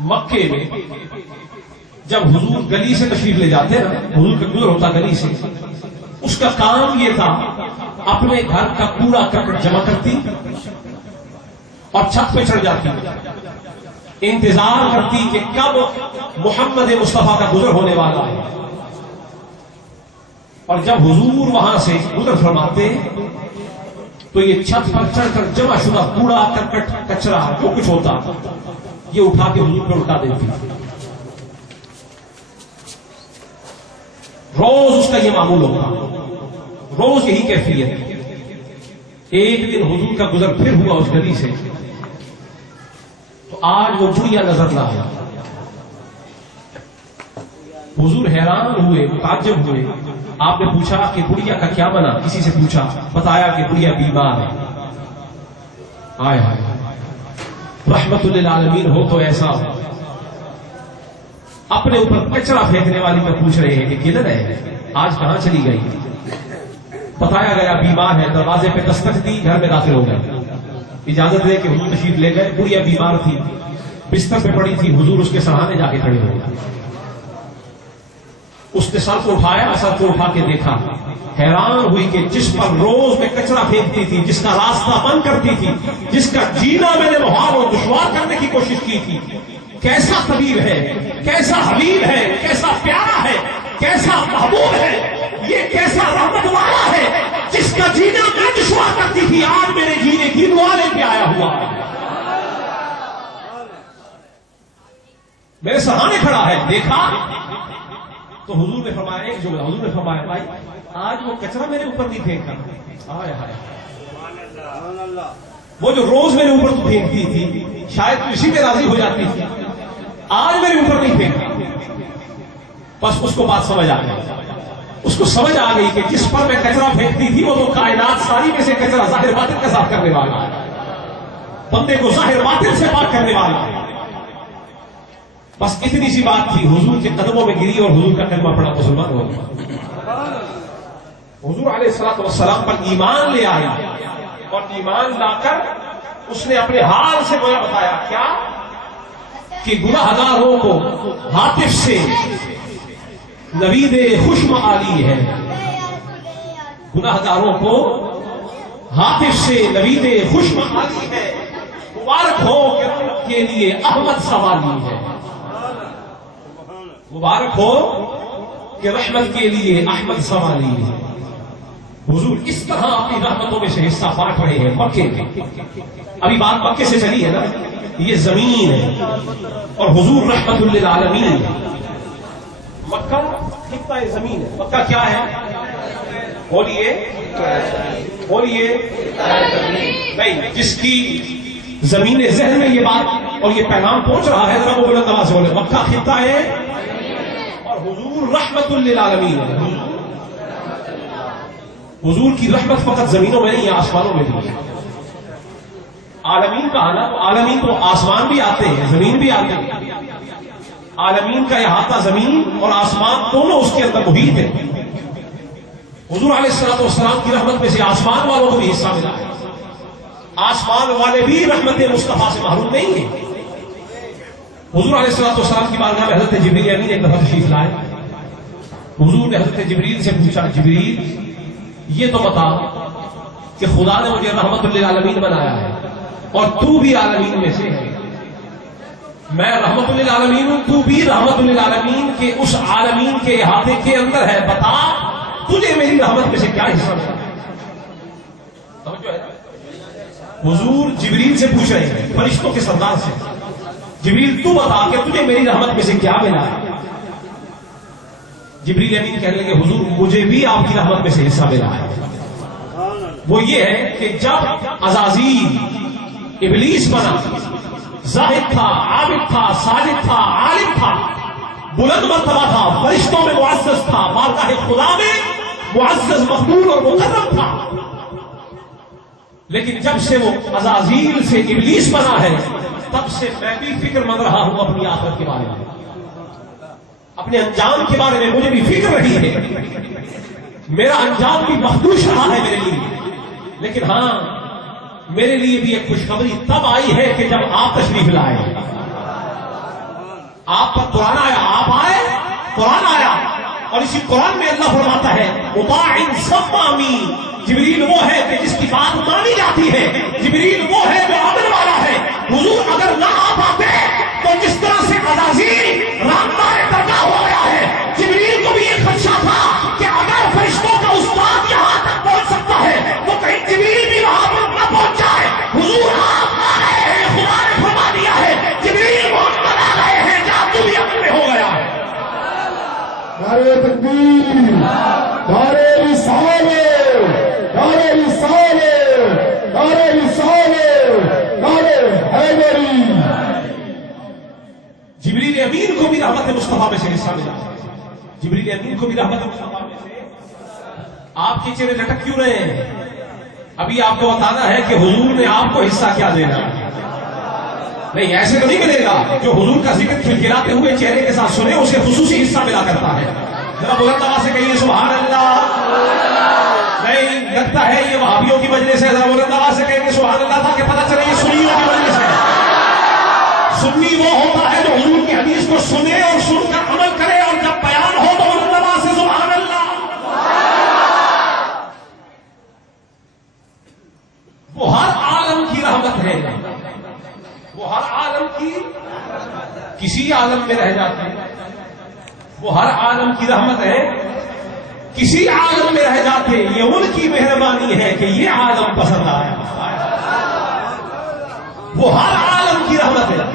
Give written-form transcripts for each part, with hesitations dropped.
مکے میں جب حضور گلی سے تشریف لے جاتے نا، حضور کا گزر ہوتا گلی سے، اس کا کام یہ تھا اپنے گھر کا کوڑا کرکٹ جمع کرتی اور چھت پہ چڑھ جاتی، انتظار کرتی کہ کب محمد مصطفیٰ کا گزر ہونے والا ہے، اور جب حضور وہاں سے گزر فرماتے تو یہ چھت پر چڑھ کر جمع شدہ کوڑا کرکٹ کچرا جو کچھ ہوتا یہ اٹھا کے حضور پر اٹھا دیتی۔ روز اس کا یہ معمول ہوتا، روز یہی کیفیت۔ ایک دن حضور کا گزر پھر ہوا اس گلی سے، تو آج وہ بڑھیا نظر نہ آیا۔ حضور حیران ہوئے، متعجب ہوئے۔ آپ نے پوچھا کہ بڑھیا کا کیا بنا؟ کسی سے پوچھا، بتایا کہ بڑھیا بیمار ہے۔ آئے ہائے، رحمت للعالمین ہو تو ایسا ہو۔ اپنے اوپر کچرا پھینکنے والی میں پوچھ رہے ہیں کہ کدھر ہے، آج کہاں چلی گئی؟ بتایا گیا بیمار ہے، دروازے پہ دستک دی، گھر میں داخل ہو گئے، اجازت دے کہ حضور تشریف لے گئے۔ بڑھیا بیمار تھی، بستر پہ پڑی تھی، حضور اس کے سرانے جا کے کھڑے ہو گئے۔ اس نے سر کو اٹھایا، سر کو اٹھا کے دیکھا، حیران ہوئی کہ جس پر روز میں کچرا پھینکتی تھی، جس کا راستہ بند کرتی تھی، جس کا جینا میں نے محال اور دشوار کرنے کی کوشش کی تھی، کیسا طبیب ہے، کیسا حبیب ہے، کیسا پیارا ہے، کیسا محبوب ہے، یہ کیسا رحمت والا ہے، جس کا جینا میں دشوار کرتی تھی، آج میرے جینے کی دعا لے کے آیا ہوا ہے، میرے سرانے کھڑا ہے۔ دیکھا تو حضور نے فرمایا ایک جملہ، حضور نے فرمایا بھائی آج وہ کچرا میرے اوپر نہیں پھینکا، آئے ہائے، وہ جو روز میرے اوپر تو پھینکتی تھی شاید تو اسی میں راضی ہو جاتی تھی، آج میرے اوپر نہیں پھینکا۔ بس اس کو بات سمجھ آ گئی، اس کو سمجھ آ گئی کہ جس پر میں کچرا پھینکتی تھی وہ تو کائنات ساری میں سے کچرا ظاہر باطن کا صاف کرنے والا ہے، بندے کو ظاہر باطن سے پاک کرنے والا ہے۔ بس اتنی سی بات تھی، حضور کے قدموں میں گری اور حضور کا کلمہ پڑا، مسلمان ہو گیا۔ حضور علیہ الصلوۃ والسلام پر ایمان لے آئی، اور ایمان لا کر اس نے اپنے حال سے مجھے بتایا کیا کہ گناہگاروں کو ہاتف سے نوید خوشم آلی ہے، گناہگاروں کو ہاتف سے نوید خوشم آلی ہے، مبارک ہو کے لیے احمد سوالی ہے، مبارک ہو کہ رحمت کے لیے احمد سوالی ہے۔ حضور اس طرح اپنی رحمتوں میں سے حصہ بانٹ رہے ہیں مکے میں۔ ابھی بات مکے سے چلی ہے نا، یہ زمین ہے اور حضور رحمت للعالمین ہے۔ مکہ خطہ زمین ہے، مکہ کیا ہے؟ بولیے بولیے نہیں، جس کی زمین ذہن میں یہ بات اور یہ پیغام پہنچ رہا ہے ذرا وہ بلند آواز سے بولے، مکہ خطہ ہے اور حضور رحمت للعالمین ہے۔ حضور کی رحمت فقط زمینوں میں نہیں، آسمانوں میں بھی ہے۔ عالمین کا آنا، عالمین تو آسمان بھی آتے ہیں، زمین بھی آتے ہیں، عالمین کا احاطہ زمین اور آسمان دونوں اس کے اندر محیط ہے۔ حضور علیہ الصلوۃ والسلام کی رحمت میں سے آسمان والوں کو بھی حصہ ملا ہے، آسمان والے بھی رحمت مصطفیٰ سے محروم نہیں ہیں۔ حضور علیہ الصلوۃ والسلام کی بارگاہ میں حضرت جبریل امین ایک دفعہ تشریف لائے۔ حضور نے حضرت جبریل سے پوچھا، جبریل یہ تو بتا کہ خدا نے مجھے رحمت للعالمین بنایا ہے اور تو بھی عالمین میں سے ہے، میں رحمت للعالمین ہوں، تو بھی رحمت للعالمین کے اس عالمین کے احاطے کے اندر ہے، بتا تجھے میری رحمت میں سے کیا حصہ ملا؟ حضور جبریل سے پوچھ رہے ہیں، فرشتوں کے سردار سے، جبریل تو بتا کہ تجھے میری رحمت میں سے کیا ملا؟ جبریل امین کہنے لگے، حضور مجھے بھی آپ کی رحمت میں سے حصہ ملا ہے، وہ یہ ہے کہ جب عزازیل ابلیس بنا، زاہد تھا، عابد تھا، ساجد تھا، عالم تھا، بلند مرتبہ تھا، فرشتوں میں معزز تھا، بارگاہ خدا میں معزز مقبول اور مکرم تھا، لیکن جب سے وہ عزازیل سے ابلیس بنا ہے تب سے میں بھی فکر مند رہا ہوں اپنی آخرت کے بارے میں، اپنے انجام کے بارے میں مجھے بھی فکر رہی ہے، میرا انجام بھی مخدوش رہا ہے میرے لیے، لیکن ہاں میرے لیے بھی ایک خوشخبری تب آئی ہے کہ جب آپ تشریف لائے، آپ پر قرآن آیا، آپ آئے، قرآن آیا، اور اسی قرآن میں اللہ فرماتا ہے مطاع ثم امین، جبریل وہ ہے کہ جس کی بات مانی جاتی ہے، جبریل وہ ہے جو امن والا ہے۔ حضور اگر نہ آ پاتے تو جس طرح سے عزازیل رامدار درگاہ ہو گیا ہے، جبریل کو بھی یہ خدشہ تھا کہ اگر فرشتوں کا استاد یہاں تک پہنچ سکتا ہے تو کہیں جبریل بھی وہاں پر نہ پہنچ جائے۔ حضور آپ آ رہے ہیں، خدا نے فرما دیا ہے جبریل محمد آ رہے ہیں، جادو بھی امن میں ہو گیا ہے۔ نعرہ تکبیر، نعرہ رسالت، نعرہ رسالت، نعرہ رسالت، نعرہ حیدری۔ جبریل امین کو بھی رحمت مصطفیٰ میں سے حصہ ملا، جبریل امین کو بھی رحمت مصطفیٰ میں سے۔ آپ کے چہرے لٹک کیوں رہے ہیں؟ ابھی آپ کو بتانا ہے کہ حضور نے آپ کو حصہ کیا دینا ہے۔ نہیں ایسے تو نہیں ملے گا، جو حضور کا ذکر کھلکھلاتے ہوئے چہرے کے ساتھ سنے اسے خصوصی حصہ ملا کرتا ہے۔ ذرا بلند آواز سے کہیے سبحان اللہ۔ نہیں لگتا ہے یہ وہابیوں کی مجلس ہے، ذرا بلند آواز سے کہیں گے سبحان اللہ تاکہ پتہ چلے یہ سنیوں کی مجلس ہے۔ سنی وہ ہوتا ہے جو حضور کی حدیث کو سنے اور سن کر عمل کرے، اور جب بیان ہو تو بلند آواز سے سبحان اللہ۔ وہ ہر عالم کی رحمت ہے، وہ ہر عالم کی کسی عالم میں رہ جاتے ہیں، وہ ہر عالم کی رحمت ہے کسی عالم میں رہ جاتے، یہ ان کی مہربانی ہے کہ یہ عالم پسند آیا۔ وہ ہر عالم کی رحمت ہے۔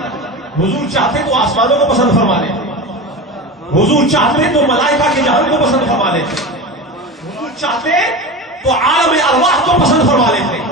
حضور چاہتے تو آسمانوں کو پسند فرما لیں، حضور چاہتے تو ملائکہ کے جہان کو پسند فرما لیتے، حضور چاہتے تو عالم ارواح کو پسند فرما لیتے،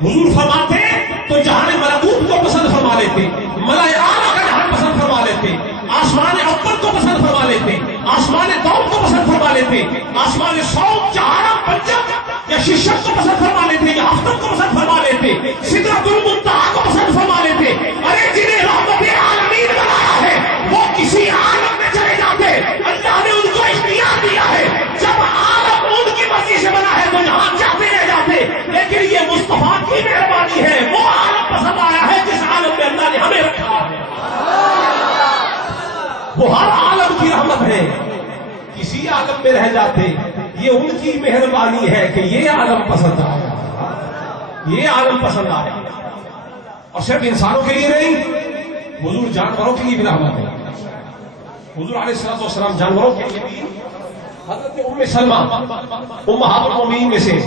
حضور فرماتے تو جہان ملکوت کو پسند فرما لیتے، ملائکہ اعلیٰ کا جہان پسند فرما لیتے، آسمان اول کو پسند فرما لیتے، آسمان دوم کو پسند فرما لیتے، آسمان سوم چہارم پنجم یا ششم کو پسند فرما لیتے، یا ہفتم کو پسند فرما لیتے، سدرۃ المنتہا کو پسند فرما لیتے۔ ارے جنہیں رحمت عالمین بنایا ہے وہ کسی عالم میں چلے جاتے، اللہ نے ان کو اختیار دیا ہے، جب عالم ان کی مرضی سے بنا ہے تو جہاں چاہتے رہ جاتے، لیکن یہ مصطفیٰ کی مہربانی ہے، وہ عالم پسند آیا ہے جس عالم میں اللہ نے ہمیں رکھا ہے۔ وہ ہر عالم کی رحمت ہے، کسی عالم میں رہ جاتے، یہ ان کی مہربانی ہے کہ یہ عالم پسند آیا، یہ عالم پسند آیا۔ اور صرف انسانوں کے لیے نہیں، حضور جانوروں کے لیے بھی رحمت ہے۔ حضور علیہ الصلوۃ والسلام جانوروں کے لیے بھی، حضرت ام سلمہ امہات المؤمنین میں سے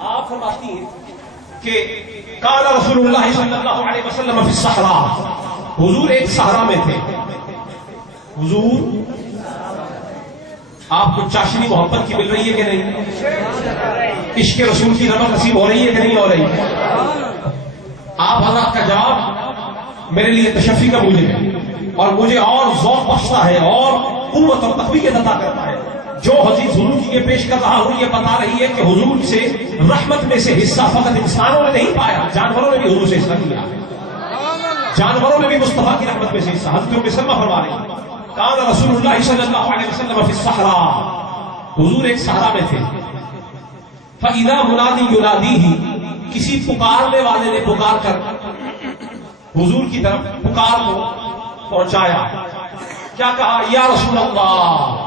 آپ فرماتی ہیں کہ کان رسول اللہ صلی اللہ علیہ وسلم فی الصحراء، حضور ایک صحرا میں تھے۔ حضور آپ کو چاشنی محبت کی مل رہی ہے کہ نہیں؟ عشق رسول کی رغبت نصیب ہو رہی ہے کہ نہیں ہو رہی؟ آپ حضرات کا جواب میرے لیے تشفی کا موجب ہے، اور مجھے اور ذوق بخشتا ہے اور قوت اور تقویت عطا کرتا ہے۔ جو حدیث حضور کی یہ پیش کر رہا ہوں یہ بتا رہی ہے کہ حضور سے رحمت میں سے حصہ فقط انسانوں نے نہیں پایا، جانوروں نے بھی حضور سے حصہ لیا، جانوروں نے بھی مصطفیٰ کی رحمت میں سے حصہ۔ حضرت ام سلمہ فرما رہی ہیں کان رسول اللہ صلی اللہ علیہ وسلم فی الصحراء، حضور ایک صحرا میں تھے۔ فاذا منادی ینادیہ، کسی پکارنے والے نے پکار کر حضور کی طرف پکار کو پہنچایا۔ کیا کہا؟ یا رسول اللہ۔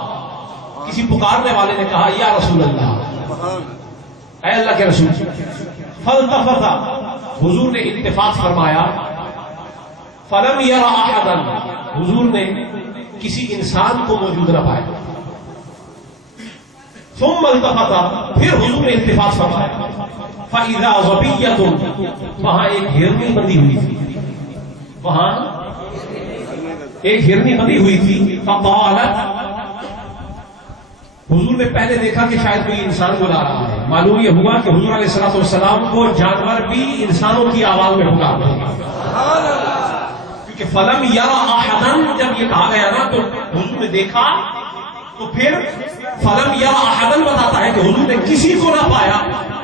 کسی پکارنے والے نے کہا یا رسول اللہ، اے اللہ کے رسول۔ فالتفت، حضور نے التفات فرمایا۔ فلم یرا احدا، حضور نے کسی انسان کو موجود نہ پایا۔ ثم التفت، پھر حضور نے التفات فرمایا۔ فاذا ظبیۃ، وہاں ایک ہرنی بندھی ہوئی تھی، وہاں ایک ہرنی بندھی ہوئی تھی۔ فقالت، حضور نے پہلے دیکھا کہ شاید کوئی انسان بلا رہا ہے، معلوم یہ ہوا کہ حضور علیہ الصلوۃ والسلام کو جانور بھی انسانوں کی آواز میں پکار رہے ہیں، کیونکہ فلم یرا احدا جب یہ کہا گیا نا تو حضور نے دیکھا، تو پھر فلم یرا احدا بتاتا ہے کہ حضور نے کسی کو نہ پایا،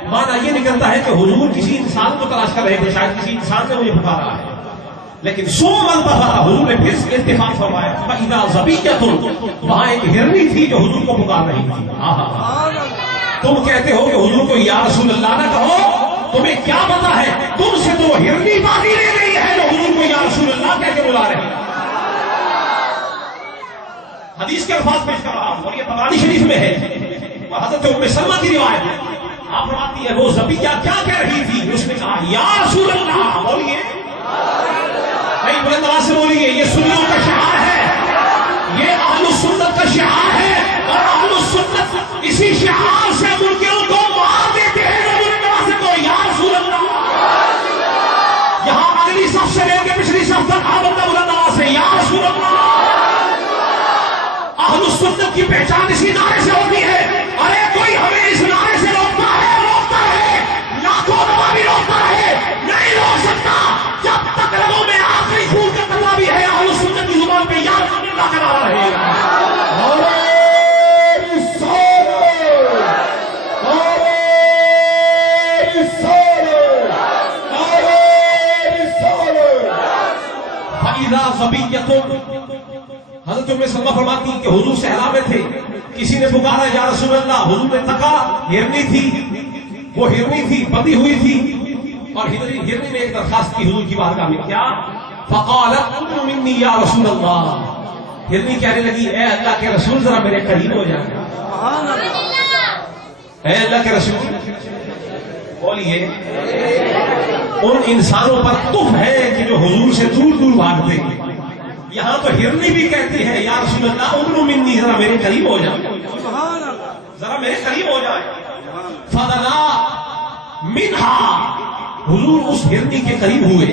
معنی یہ نکلتا ہے کہ حضور کسی انسان کو تلاش کر رہے تھے، شاید کسی انسان نے مجھے پکارا ہے۔ لیکن ثم التفت، حضور نے پھر اتفاق فرمایا۔ فاذا ظبیۃ، وہاں ایک ہرنی تھی جو حضور کو پکار رہی تھی۔ تم کہتے ہو کہ حضور کو یا رسول اللہ نہ کہو، تمہیں کیا پتا ہے تم سے تو ہرنی باقی رہ گئی ہے جو حضور کو یا رسول اللہ کہہ کے بلا رہے ہیں۔ حدیث کے الفاظ پیش کر رہا ہوں اور یہ طبرانی شریف میں ہے اور حضرت ام سلمہ کی روایت ہے. آپ فرماتی ہے وہ زبیہ کیا کہہ رہی تھی؟ اس نے کہا یا رسول اللہ. بولیے نہیں، بلند آواز سے بولیے. یہ سنیوں کا شعار ہے، یہ اہل السنت کا شعار ہے، اور اہل السنت اسی شعار سے منکروں کو مار دیتے ہیں. بلند آواز سے کو یا رسول اللہ. یہاں اگلی صف سے لے کے پچھلی صف تک ہر بندہ بلند آواز سے یا رسول اللہ. اہل السنت کی پہچان اسی نعرے سے ہوتی ہے. ارے کوئی ہمیں اس نعرے سے روکتا ہے لاکھوں دفعہ بھی روکتا ہے، نہیں روک سکتا جب تک لوگوں میں آخری خون کا طلبہ بھی ہے. اہل السنت کی زبان پہ یا رسول اللہ کا نعرہ رہے گا. حضرت ام سلمہ فرماتی کہ حضور صحرا میں تھے، کسی نے پکارا یا رسول اللہ. حضور نے تکا، ہرنی تھی، وہ ہرنی تھی، بندھی ہوئی تھی، اور ہرنی نے ایک درخواست کی حضور کی بارگاہ میں. کیا؟ فقالت ادن منی یا رسول اللہ. ہرنی کہنے لگی اے اللہ کے رسول ذرا میرے قریب ہو جائے. اے اللہ کے رسول. بولیے ان انسانوں پر تف ہے کہ جو حضور سے دور دور بھاگتے ہیں. یہاں تو ہرنی بھی کہتی ہے یا رسول اللہ ادن منی، ذرا میرے قریب ہو جائے، ذرا میرے قریب ہو جائے. فدنا منہا، حضور اس ہرنی کے قریب ہوئے.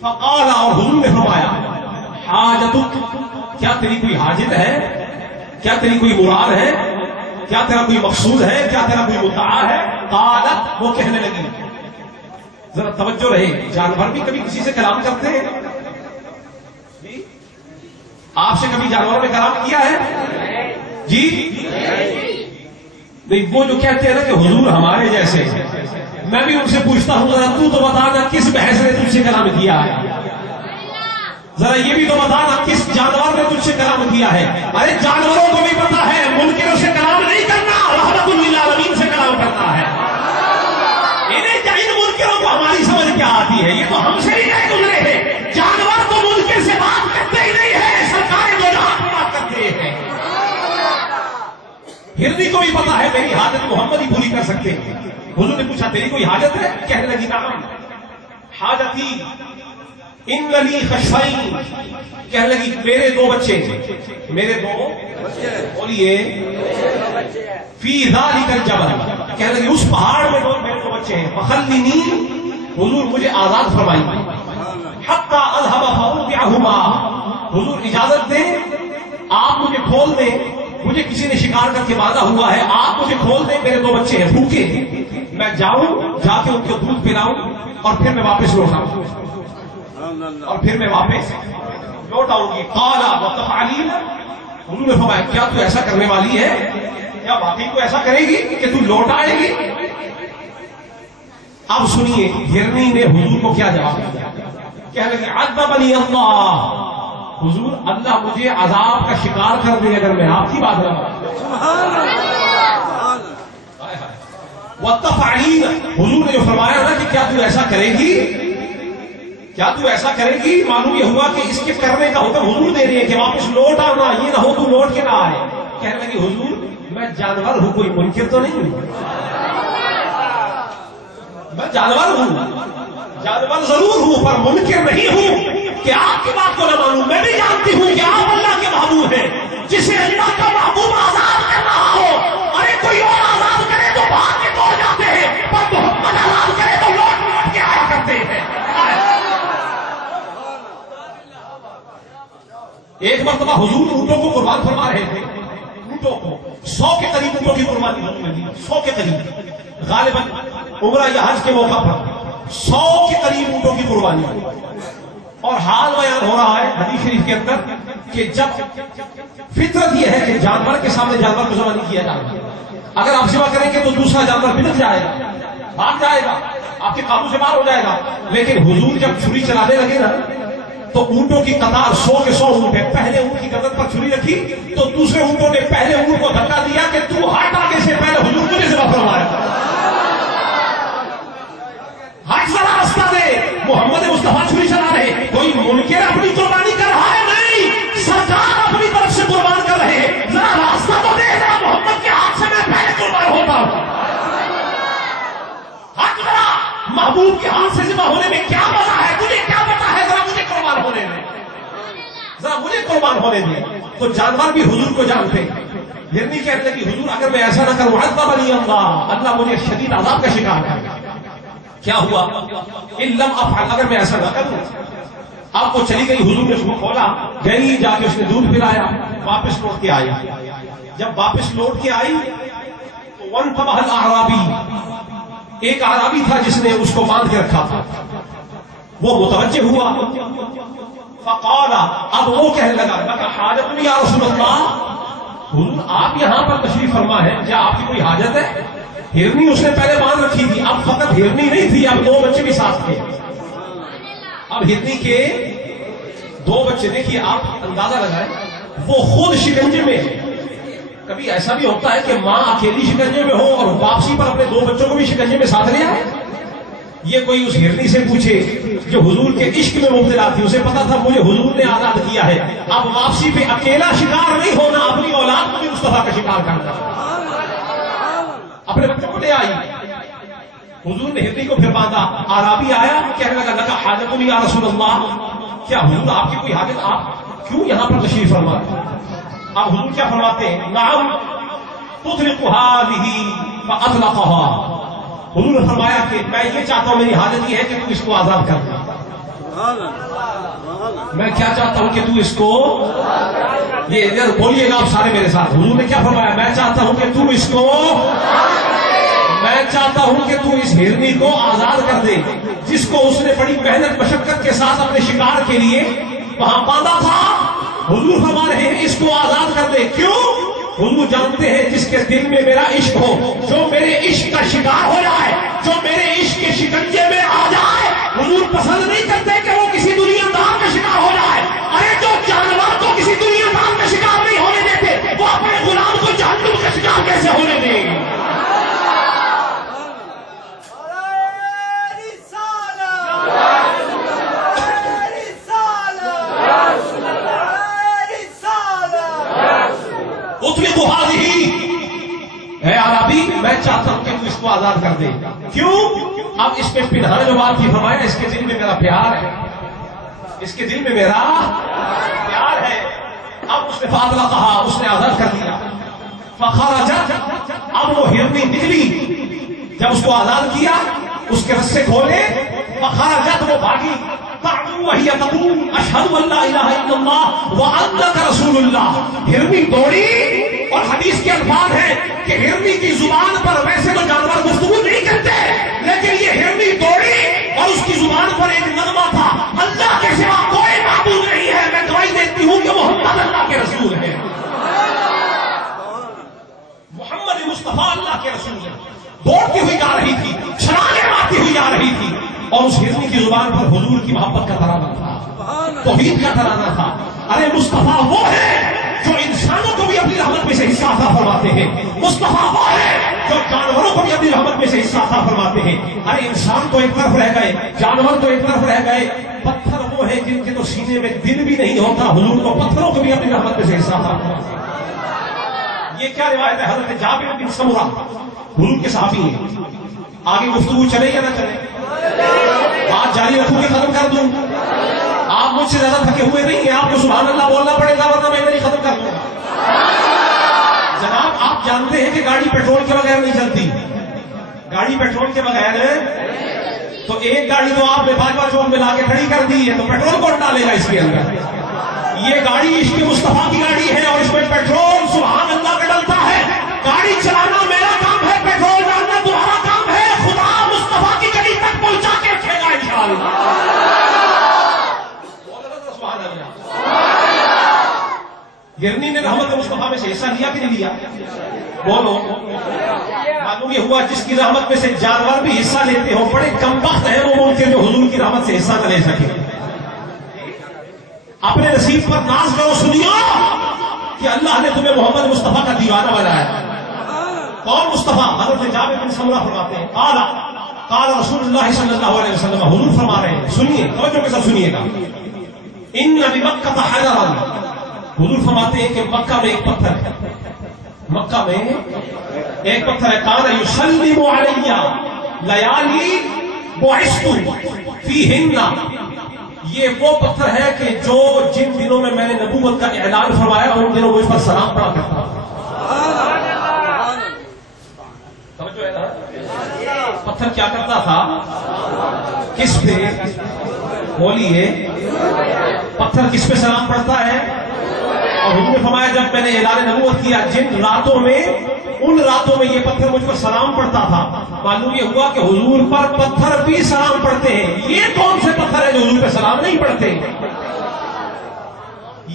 فقال، اور حضور نے فرمایا حاجتک، کیا تیری کوئی حاجت ہے؟ کیا تیری کوئی مراد ہے؟ کیا تیرا کوئی مقصود ہے؟ کیا تیرا کوئی مدعا ہے؟ قالت، وہ کہنے لگی. ذرا توجہ رہے، جانور بھی کبھی کسی سے کلام کرتے ہیں؟ آپ سے کبھی جانوروں نے کلام کیا ہے؟ جی نہیں. وہ جو کہتے ہیں نا کہ حضور ہمارے جیسے، میں بھی ان سے پوچھتا ہوں ذرا تو بتا نا کس بحث نے تجھ سے کلام کیا ہے؟ ذرا یہ بھی تو بتا نا کس جانور نے تجھ سے کلام کیا ہے؟ ارے جانوروں کو بھی پتا ہے منکروں سے کلام نہیں کرنا، رحمت للعالمین سے کلام کرنا ہے. ان منکروں کو ہماری سمجھ کیا آتی ہے؟ یہ تو ہم سے ہی نہیں گزرے ہیں. جانور تو منکر سے بات کرتے ہی نہیں ہے، سرکار دو جہاں کی بات کرتے ہیں. ہرنی کو بھی پتا ہے میری حاجت محمد ہی پوری کر سکتے ہیں. حضور نے پوچھا تیری کوئی حاجت ہے؟ کہنے لگی نعم حاجتی ان لی خشفین. کہنے لگی میرے دو بچے، میرے دو بولیے فی ذالک الجبل. کہنے لگی اس پہاڑ میں میرے دو بچے ہیں. فخلنی، حضور مجھے آزاد فرمائیے. حتی اذهب فاوضعهما، حضور اجازت دیں آپ مجھے کھول دیں. مجھے کسی نے شکار کر کے باندھا ہوا ہے، آپ مجھے کھول دیں. میرے دو بچے ہیں بھوکے، میں جاؤں جا کے ان کو دودھ پلاؤں اور پھر میں واپس لوٹ آؤں گی. قال وتفعلين، حضور نے فرمایا کیا تو ایسا کرنے والی ہے؟ کیا واقعی تو ایسا کرے گی کہ تو لوٹ آئے گی؟ اب سنیے ہرنی نے حضور کو کیا جواب دیا. کہنے لگی عذبنی اللہ، حضور اللہ مجھے عذاب کا شکار کر دے اگر میں آپ کی بات نہ مانوں. وتفعلين، حضور نے جو فرمایا نا کہ کیا تو ایسا کرے گی، کیا تو ایسا کرے گی، معلوم یہ ہوا کہ اس کے کرنے کا حکم حضور دے رہے ہیں کہ واپس لوٹ آنا، یہ نہ ہو تو لوٹ کے نہ آئے. کہنے لگی حضور میں جانور ہوں، کوئی منکر تو نہیں ہوں. میں جانور ہوں، جانور ضرور ہوں پر منکر نہیں ہوں کہ آپ کی بات کو نہ مانوں. میں بھی جانتی ہوں کہ آپ اللہ کے محبوب ہیں. جسے اللہ کا محبوب آزاد کر رہا ہو، ارے کوئی اور آزاد کرے تو بھاگ کے دوڑ جاتے ہیں، پر محمد آزاد کرے تو لوٹ لوٹ کے آیا کرتے ہیں. ایک مرتبہ حضور اونٹوں کو قربان فرما رہے تھے. اونٹوں کو 100 کے قریب اونٹوں کی قربانی ہوئی، 100 کے قریب. غالباً عمرہ یا حج کے موقع پر 100 کے قریب اونٹوں کی قربانی ہوئی. اور حال بیان ہو رہا ہے حدیث شریف کے اندر کہ جب فطرت یہ ہے کہ جانور کے سامنے جانور کو ذبح نہیں کیا جائے. اگر آپ ذبح کریں گے تو دوسرا جانور بلک جائے گا، بھاگ جائے گا، آپ کے قابو سے باہر ہو جائے گا. لیکن حضور جب چھری چلانے لگے نا تو اونٹوں کی قطار 100 کے 100 اونٹ ہے. پہلے اونٹ کی گردن پر چھری رکھی تو دوسرے اونٹوں نے پہلے اونٹ کو دھکا دیا کہ تو ہٹ آگے سے پہلے حضور کو ذبح فرمایا. ہٹ ذرا راستہ دے، محمد مصطفیٰ چھری چلا رہے. کوئی منکر اپنی قربانی کر رہا ہے؟ نہیں، سرکار اپنی طرف سے محبوب کے ہاتھ سے ذبح ہونے میں کیا مزہ ہے؟ تجھے کیا پتا ہے؟ ذرا مجھے قربان ہونے دے، ذرا مجھے قربان ہونے دے۔ تو جانور بھی حضور کو جانتے۔ ہرنی کہنے لگی حضور اگر میں ایسا نہ کروں عذبنی اللہ مجھے شدید عذاب کا شکار کر۔ کیا ہوا؟ ان لم افعل، اگر میں ایسا نہ کروں۔ اب وہ چلی گئی، حضور نے اس کو کھولا، گئی جا کے اس نے دودھ پلایا، واپس لوٹ کے آئی۔ جب واپس لوٹ کے آئی تو وانتبہ الاعرابی، ایک اعرابی تھا جس نے اس کو باندھ کے رکھا تھا، وہ متوجہ ہوا۔ فقال، اب وہ کہنے لگا لک حاجت یا رسول اللہ، حضور آپ یہاں پر تشریف فرما ہے، کیا آپ کی کوئی حاجت ہے؟ ہرنی اس نے پہلے باندھ رکھی تھی، اب فقط ہرنی نہیں تھی، اب 2 بچے بھی ساتھ تھے۔ اب ہرنی کے 2 بچے، دیکھیے آپ اندازہ لگائیں، وہ خود شکنجے میں ہے۔ کبھی ایسا بھی ہوتا ہے کہ ماں اکیلی شکنجے میں ہو اور واپسی پر اپنے 2 بچوں کو بھی شکنجے میں ساتھ لیا ہے۔ یہ کوئی اس ہرنی سے پوچھے جو حضور کے عشق میں مبتلا تھی، اسے پتا تھا مجھے حضور نے آزاد کیا ہے، اب واپسی پہ اکیلا شکار نہیں ہونا، اپنی اولاد کو بھی مصطفیٰ کا شکار کرنا۔ اپنے بچوں کو لے آئی، حضور نے ہرنی کو پھر باندھا۔ اعرابی آیا، کہنے لگا لک حاجت یا رسول اللہ، کیا حضور آپ کی کوئی حاجت، آپ کیوں یہاں پر تشریف فرما؟ اب حضور کیا فرماتے ہیں؟ نعم تطلق هذه فاطلقها، حضور نے فرمایا کہ میں یہ چاہتا ہوں، میری حاجت یہ ہے کہ تو اس کو آزاد کر دے۔ میں کیا چاہتا ہوں کہ تو اس کو، یہ بولیے گا آپ سارے میرے ساتھ، حضور نے کیا فرمایا؟ میں چاہتا ہوں کہ تو اس کو، میں چاہتا ہوں کہ تو اس ہرنی کو آزاد کر دے، جس کو اس نے بڑی محنت مشقت کے ساتھ اپنے شکار کے لیے وہاں باندھا تھا۔ حضور فرما رہے ہیں اس کو آزاد کر دے۔ کیوں؟ حضور جانتے ہیں جس کے دل میں میرا عشق ہو، جو میرے عشق کا شکار ہو جائے، جو میرے عشق کے شکنجے میں آ جائے، حضور پسند نہیں کرتے کہ وہ کسی دنیا دار کا شکار ہو جائے۔ ارے جو جانور کو کسی دنیا دار کا شکار نہیں ہونے دیتے، وہ اپنے غلام کو جہنم کا شکار کیسے ہونے دیں گے؟ اے عربی، میں چاہتا ہوں کہ تو اس کو آزاد کر دے۔ کیوں؟ اب اس میں پنہان جو بات کی فرمایا، اس کے دل میں میرا پیار ہے، اس کے دل میں میرا پیار ہے۔ اب اس نے فاطلہ کہا، اس نے آزاد کر دیا۔ فخرجت، اب وہ ہرنی نکلی، جب اس کو آزاد کیا، اس کے رسے کھولے، فخرجت، وہ بھاگی، وہی تقول اشہد ان لا الہ الا اللہ وانک رسول اللہ۔ ہرنی دوڑی، اور حدیث کے الفاظ ہیں کہ ہرنی کی زبان پر، ویسے تو جانور گفتگو نہیں کرتے، لیکن یہ ہرنی دوڑی اور اس کی زبان پر ایک نغمہ تھا، اللہ کے سوا کوئی معبود نہیں ہے، میں گواہی دیتی ہوں کہ محمد اللہ کے رسول ہے، محمد مصطفیٰ اللہ کے رسول ہے۔ دوڑتی ہوئی جا رہی تھی، چھلانگیں مارتی ہوئی جا رہی تھی، اور اس ہرنی کی زبان پر حضور کی محبت کا ترانہ تھا، توحید کا ترانہ تھا۔ ارے مصطفیٰ وہ ہے جو انسانوں کو بھی اپنی رحمت میں سے حصہ عطا فرماتے ہیں، مصطفیٰ وہ ہے جو جانوروں کو بھی اپنی رحمت میں سے حصہ عطا فرماتے ہیں۔ ارے انسان تو ایک طرف رہ گئے، جانور تو ایک طرف رہ گئے، پتھر وہ ہے جن کے تو سینے میں دل بھی نہیں ہوتا، حضور کو پتھروں کو بھی اپنی رحمت میں سے حصہ عطا فرماتے ہیں۔ یہ کیا روایت ہے؟ حضرت جابر بن سمرہ حضور کے صحابی ہیں۔ آگے گفتگو چلے یا نہ چلے؟ بات جاری رکھوں کہ ختم کر دوں؟ آپ مجھ سے زیادہ تھکے ہوئے نہیں ہیں، آپ کو سبحان اللہ بولنا پڑے گا، ورنہ میں نہیں ختم کر دوں گا۔ جناب آپ جانتے ہیں کہ گاڑی پیٹرول کے بغیر نہیں چلتی، گاڑی پیٹرول کے بغیر، تو ایک گاڑی تو آپ نے باجوہ چوک میں لا کے کھڑی کر دی ہے، تو پیٹرول کون ڈالے گا اس کے اندر؟ یہ گاڑی عشق مصطفیٰ کی گاڑی ہے، اور اس میں پیٹرول سبحان اللہ کا ڈلتا ہے۔ گاڑی چلانا میرا کام ہے، پیٹرول ڈالنا تمہارا کام ہے، خدا مصطفیٰ کی گاڑی تک پہنچا کے رکھے گا انشاءاللہ۔ ہرنی نے رحمت مصطفیٰ میں سے حصہ لیا کہ نہیں لیا؟ بولو۔ معلوم یہ ہوا جس کی رحمت میں سے جانور بھی حصہ لیتے ہو، بڑے کمبخت ہیں وہ ممکن جو حضور کی رحمت سے حصہ نہ لے سکے۔ اپنے نصیب پر ناز کرو، سنیو کہ اللہ نے تمہیں محمد مصطفیٰ کا دیوانہ بنایا۔ کون مصطفیٰ؟ حضرت جابر بن سمرہ فرماتے ہیں، قال رسول اللہ صلی اللہ علیہ وسلم، حضور فرما رہے ہیں، سنیے توجہ کے ساتھ سنیے گا، ان بمکہ حجرا، حضور فرماتے ہیں کہ مکہ میں ایک پتھر ہے، مکہ میں ایک پتھر ہے، کان یسلم علی لیالی بعثت فیہن، یہ وہ پتھر ہے کہ جو جن دنوں میں میں نے نبوت کا اعلان فرمایا ان دنوں مجھ پر سلام پڑا کرتا تھا. سمجھو ہے نا؟ پتھر کیا کرتا تھا؟ کس پہ بولیے؟ پتھر کس پہ سلام پڑتا ہے؟ اور حضور نے فرمایا جب میں نے اعلان نبوت کیا جن راتوں میں، ان راتوں میں یہ پتھر مجھ پر سلام پڑتا تھا. معلوم یہ ہوا کہ حضور پر پتھر بھی سلام پڑتے ہیں. یہ کون سے پتھر ہیں جو حضور پہ سلام نہیں پڑتے؟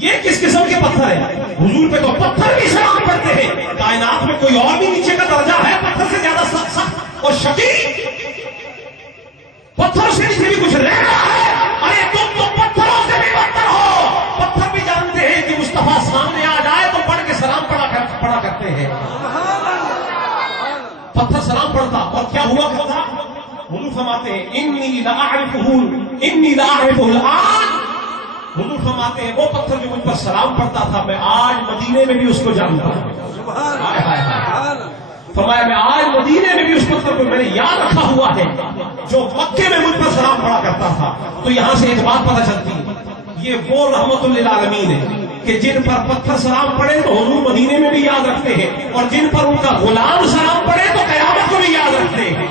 یہ کس قسم کے پتھر ہیں؟ حضور پہ تو پتھر بھی سلام پڑتے ہیں. کائنات میں کوئی اور بھی نیچے کا درجہ ہے پتھر سے زیادہ سخت اور شدید؟ پتھر سے نیچے بھی کچھ رہ رہا ہے؟ ارے تم تو پتھروں سے بھی بدتر ہو. پتھر بھی جانتے ہیں کہ مصطفیٰ سامنے آ جائے تو پڑھ کے سلام پڑا کرتے ہیں. پتھر سلام پڑتا. اور کیا ہوا کرتا؟ حضور فرماتے ہیں انی لاعرفہ الآن. حضور فرماتے ہیں وہ پتھر جو مجھ پر سلام پڑتا تھا میں آج مدینے میں بھی اس کو جانتا ہوں. فرمایا میں آج مدینے میں بھی اس پتھر کو میں نے یاد رکھا ہوا ہے جو مکے میں مجھ پر سلام پڑا کرتا تھا. تو یہاں سے ایک بات پتہ چلتی ہے یہ وہ رحمت للعالمین ہے کہ جن پر پتھر سلام پڑے تو حضور مدینے میں بھی یاد رکھتے ہیں، اور جن پر ان کا غلام سلام پڑے تو قیامت کو بھی یاد رکھتے ہیں.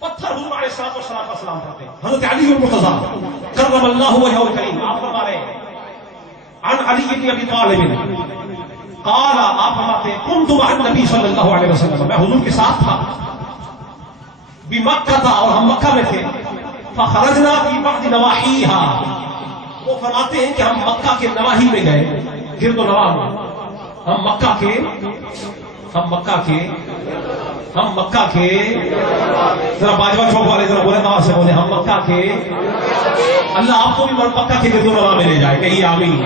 پتھر حضور علیہ السلام پر سلام پڑھتے ہیں. حضرت علی المرتضیٰ کرم اللہ وجہہ الکریم آپ فرما رہے ہیں عن علی بن ابی طالب قال آپ فرماتے ہیں کنت مع النبی صلی اللہ علیہ وسلم، میں حضور کے ساتھ تھا بمکہ تھا اور ہم مکہ میں تھے. فخرجنا فی بعض نواحیہا، وہ فرماتے ہیں کہ ہم مکہ کے نواحی میں گئے، گرد و نواح میں. ہم مکہ کے ذرا باجوہ چوک والے ذرا بولے نواح سے بولے ہم مکہ کے. اللہ آپ کو بھی مکہ کے گرد و نواح میں لے جائے کہیں آمین.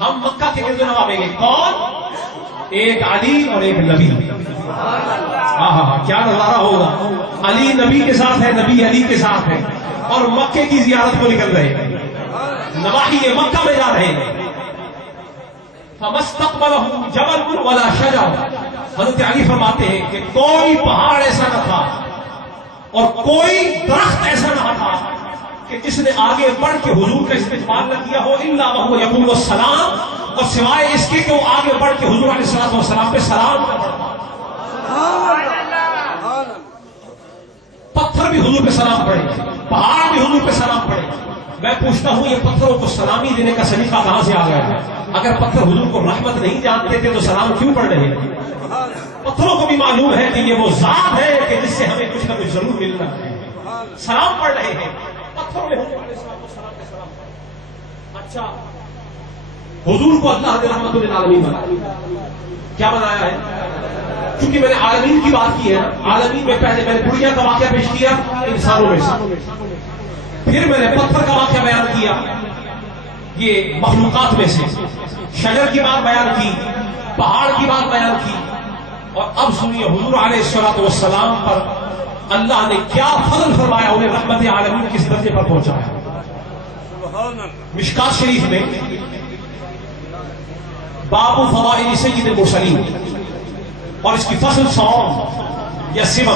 ہم مکہ کے گرد و نواح میں گئے. کون؟ ایک علی اور ایک نبی. کیا نظارہ ہوگا. علی نبی کے ساتھ ہے، نبی علی کے ساتھ ہے، اور مکے کی زیارت کو نکل رہے ہیں. نواحی مکہ میں جا رہے ہیں. فمستقبلہ جبل ولا شجر، حضرت علی فرماتے ہیں کہ کوئی پہاڑ ایسا نہ تھا اور کوئی درخت ایسا نہ تھا کہ جس نے آگے بڑھ کے حضور کا استقبال نہ کیا ہو الا وهو یقول السلام، اور سوائے اس کے کہ وہ آگے بڑھ کے حضور علیہ السلام پہ سلام کرتا. پتھر بھی حضور پہ سلام پڑے، پہاڑ بھی حضور پہ سلام پڑے. میں پوچھتا ہوں یہ پتھروں کو سلامی دینے کا سلیقہ کہاں سے آ گیا ہے؟ اگر پتھر حضور کو رحمت نہیں جانتے تھے تو سلام کیوں پڑھ رہے ہیں؟ پتھروں کو بھی معلوم ہے کہ یہ وہ ذات ہے کہ جس سے ہمیں کچھ نہ کچھ ضرور ملنا ہے. سلام پڑھ رہے ہیں پتھروں میں. حضور علیہ السلام کے سلام. اچھا حضور کو اللہ نے رحمت للعالمین بنایا. کیا بنایا ہے؟ چونکہ میں نے عالمین کی بات کی ہے، عالمین میں پہلے میں نے بڑھیا کا واقعہ پیش کیا انسانوں میں سے، پھر میں نے پتھر کا واقعہ بیان کیا یہ مخلوقات میں سے، شجر کی بات بیان کی، پہاڑ کی بات بیان کی، اور اب سنیے حضور علیہ السلام پر اللہ نے کیا فضل فرمایا، انہیں رحمت عالمین کس درجے پر پہنچایا. مشکات شریف میں باب فضائل سید المرسلین اور اس کی فصل 100 یا 7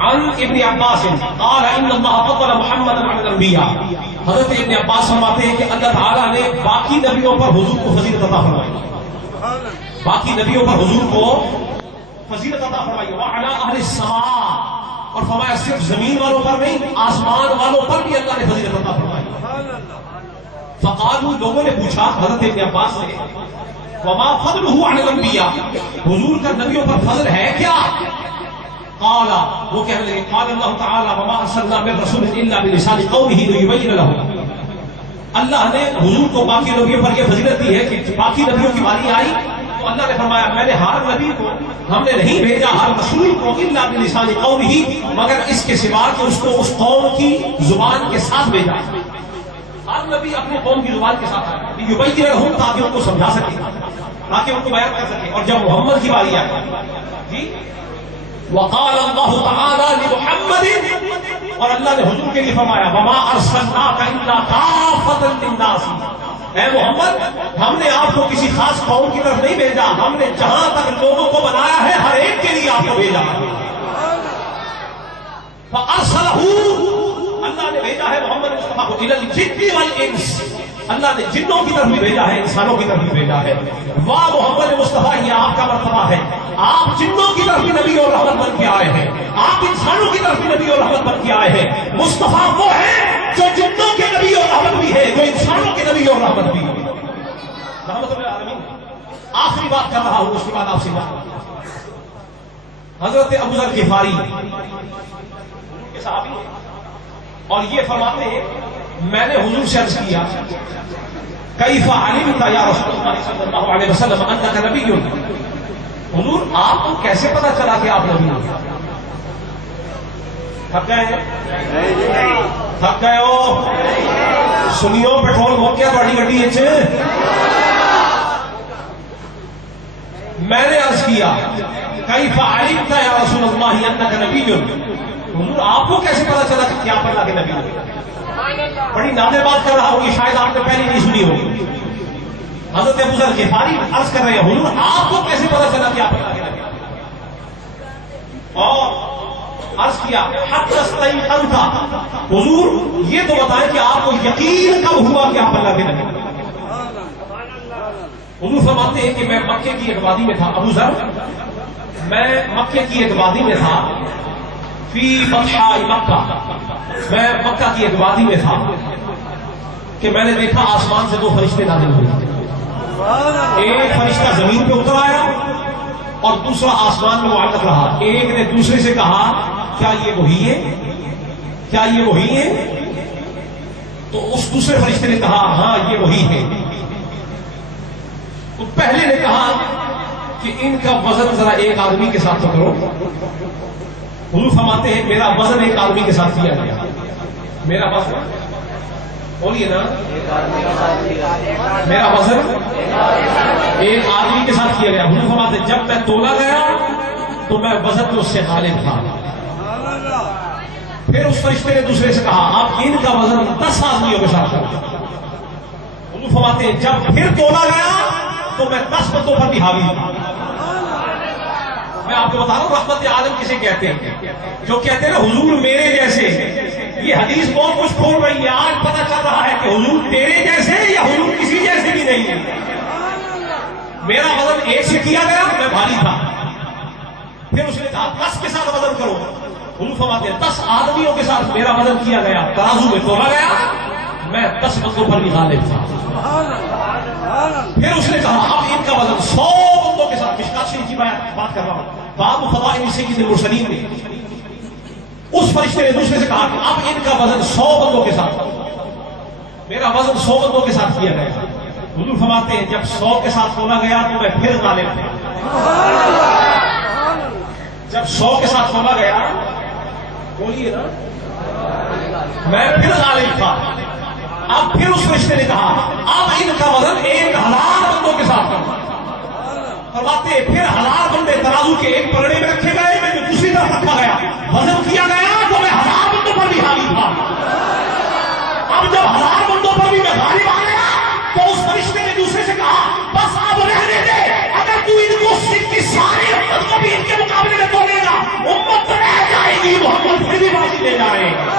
عن ابن عباس قال ان اللہ فضل محمد علی الانبیاء. حضرت ابن عباس فرماتے ہیں کہ اللہ تعالیٰ نے باقی نبیوں پر حضور کو فضیلت عطا فرمائی، باقی نبیوں پر حضور کو فضیلت عطا فرمائی. وعلی اہل السماء، اور فرمایا صرف زمین والوں پر نہیں آسمان والوں پر بھی اللہ نے فضیلت عطا فرمائی. فقالوا، لوگوں نے پوچھا حضرت ابن عباس سے وما فضلہ علی الانبیاء، حضور کا نبیوں پر فضل ہے کیا؟ قال، وہ کہنے لگے قال اللہ تعالی وما ارسلنا من رسول الا بلسان قومه ليبين لهم. اللہ نے حضور کو باقی نبیوں پر یہ فضیلت دی ہے کہ باقی نبیوں کی باری آئی تو اللہ نے فرمایا میں نے ہر نبی کو ہم نے نہیں بھیجا، ہر رسول کو الا بلسان قومه، مگر اس کے سوا کہ اس کو اس قوم کی زبان کے ساتھ بھیجا. ہر نبی اپنے قوم کی زبان کے ساتھ آیا يبين لهم، تاکہ ان کو سمجھا سکے، تاکہ ان کو بیان کر سکے. اور جب محمد کی باری آئی جی وقال اللہ تعالی لمحمد، اور اللہ نے حضور کے لیے فرمایا وما ارسلناک الا کافۃ للناس، اے محمد ہم نے آپ کو کسی خاص قوم کی طرف نہیں بھیجا، ہم نے جہاں تک لوگوں کو بنایا ہے ہر ایک کے لیے آپ کو بھیجا۔ فَأَرْسَلَهُ، اللہ نے بھیجا ہے محمد مصطفیٰ کو إِلَى الْجِنِّ وَالْإِنسِ، اللہ نے جنوں کی طرف بھی بھیجا ہے، انسانوں کی طرف بھی بھیجا ہے۔ واہ محمد مصطفیٰ، یہ آپ کا مرتبہ ہے، آپ جنوں کی طرف بھی نبی اور رحمت بن کے آئے ہیں، آپ انسانوں کی طرف بھی نبی اور رحمت بن کے آئے ہیں۔ مصطفیٰ وہ ہے جو جنوں کے نبی اور رحمت بھی ہے، جو انسانوں کے نبی اور رحمت بھی ہے۔ رحمت العالمین۔ آخری بات کر رہا ہوں، اس کے بعد آپ سے بات۔ حضرت ابو ذر غفاری کے صحابی ہیں، اور یہ فرماتے ہیں میں نے حضور سے عرض کیا کیف علمت یا رسول اللہ صلی اللہ علیہ وسلم انک نبی، حضور آپ کو کیسے پتا چلا کہ آپ نبی ہیں؟ تھک گئے؟ تھک گئے ہو؟ سنیو پیٹرول ہو کیا بڑی گڈی ہے؟ میں نے عرض کیا کیف علمت یا رسول اللہ انک نبی، حضور آپ کو کیسے پتا چلا کہ کیا اللہ کے نبی ہیں؟ بڑی نادر بات کر رہا ہوں، یہ شاید آپ نے پہلے نہیں سنی ہوگی۔ حضرت ابو ذر غفاری عرض کر رہے ہیں حضور آپ کو کیسے پتا چلا کہ آپ اللہ کے نبی ہیں؟ اور عرض کیا حتی استیقنت، حضور یہ تو بتائیں کہ آپ کو یقین کب ہوا کہ آپ اللہ کے نبی ہیں؟ حضور فرماتے ہیں کہ میں مکے کی ایک وادی میں تھا، ابو ذر میں مکے کی ایک وادی میں تھا، فی بطحاء مکہ، میں مکہ کی ایک وادی میں تھا کہ میں نے دیکھا آسمان سے دو فرشتے نازل ہوئے، ایک فرشتہ زمین پہ اتر آیا اور دوسرا آسمان میں معلق رہا۔ ایک نے دوسرے سے کہا کیا یہ وہی ہے؟ کیا یہ وہی ہے؟ تو اس دوسرے فرشتے نے کہا ہاں یہ وہی ہے۔ تو پہلے نے کہا کہ ان کا وزن ذرا ایک آدمی کے ساتھ پکڑو۔ حضور فرماتے ہیں میرا وزن ایک آدمی کے ساتھ کیا گیا، میرا وزن بولیے نا، میرا وزن ایک آدمی کے ساتھ کیا گیا۔ حضور فرماتے ہیں جب میں تولا گیا تو میں وزن میں اس سے غالب تھا۔ پھر اس فرشتے نے دوسرے سے کہا آپ ان کا وزن 10 آدمیوں کے ساتھ کرو۔ حضور فرماتے ہیں جب پھر تولا گیا تو میں 10 بندوں پر بھی حاوی تھا۔ میں آپ کو بتا رہا ہوں رحمت عالم کسے کہتے ہیں، جو کہتے ہیں نا حضور میرے جیسے، یہ حدیث بہت کچھ کھول رہی ہے۔ آج پتہ چل رہا ہے کہ حضور تیرے جیسے یا حضور کسی جیسے بھی نہیں ہے۔ میرا وزن ایک سے کیا گیا، میں بھاری تھا۔ پھر اس نے کہا 10 کے ساتھ وزن کرو۔ حضور فرماتے ہیں 10 آدمیوں کے ساتھ میرا وزن کیا گیا، ترازو میں تولا گیا، میں 10 بندوں پر بھی غالب تھا۔ پھر اس نے کہا اب ان کا وزن 100 بندوں کے ساتھ، مشکات شریف کی بات کر رہا ہوں، باب فضائل سید المرسلین میں اس فرشتے نے دوسرے سے کہا کہ اب ان کا وزن 100 بندوں کے ساتھ، میرا وزن 100 بندوں کے ساتھ کیا گیا۔ حضور فرماتے ہیں جب 100 کے ساتھ تولا گیا تو میں پھر غالب تھا۔ جب 100 کے ساتھ تولا گیا بولیے نا میں پھر غالب تھا۔ اب پھر اس فرشتے نے کہا اب ان کا وزن 1000 بندوں کے ساتھ کرو۔ فرماتے پھر 1000 بندے ترازو کے ایک پلڑے میں رکھے گئے، میں جو دوسری طرف رکھا گیا، وزن کیا گیا تو میں 1000 بندوں پر بھی حاوی تھا۔ اب جب 1000 بندوں پر بھی میں غالب آ گیا تو اس فرشتے نے دوسرے سے کہا بس اب رہنے دے، اگر تو ان کو کی ساری امت کو بھی ان کے مقابلے میں تولے گا امت تو رہ جائے گی، محمد پھر بھی باقی لے جائے گا۔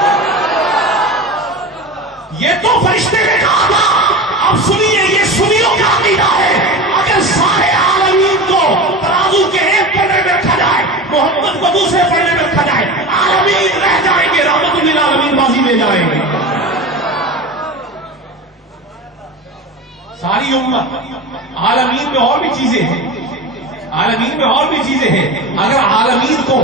یہ تو فرشتے نے کہا تھا، اب سنیے یہ سنیوں کا عقیدہ ہے، اگر سارے عالمین کو ترازو کے ایک پلڑے میں رکھا جائے، محمد کو دوسرے پلڑے میں رکھا جائے، عالمین رہ جائیں گے، رحمت للعالمین بازی لے جائیں گے۔ ساری امت، عالمین میں اور بھی چیزیں ہیں، عالمین میں اور بھی چیزیں ہیں، اگر عالمین کو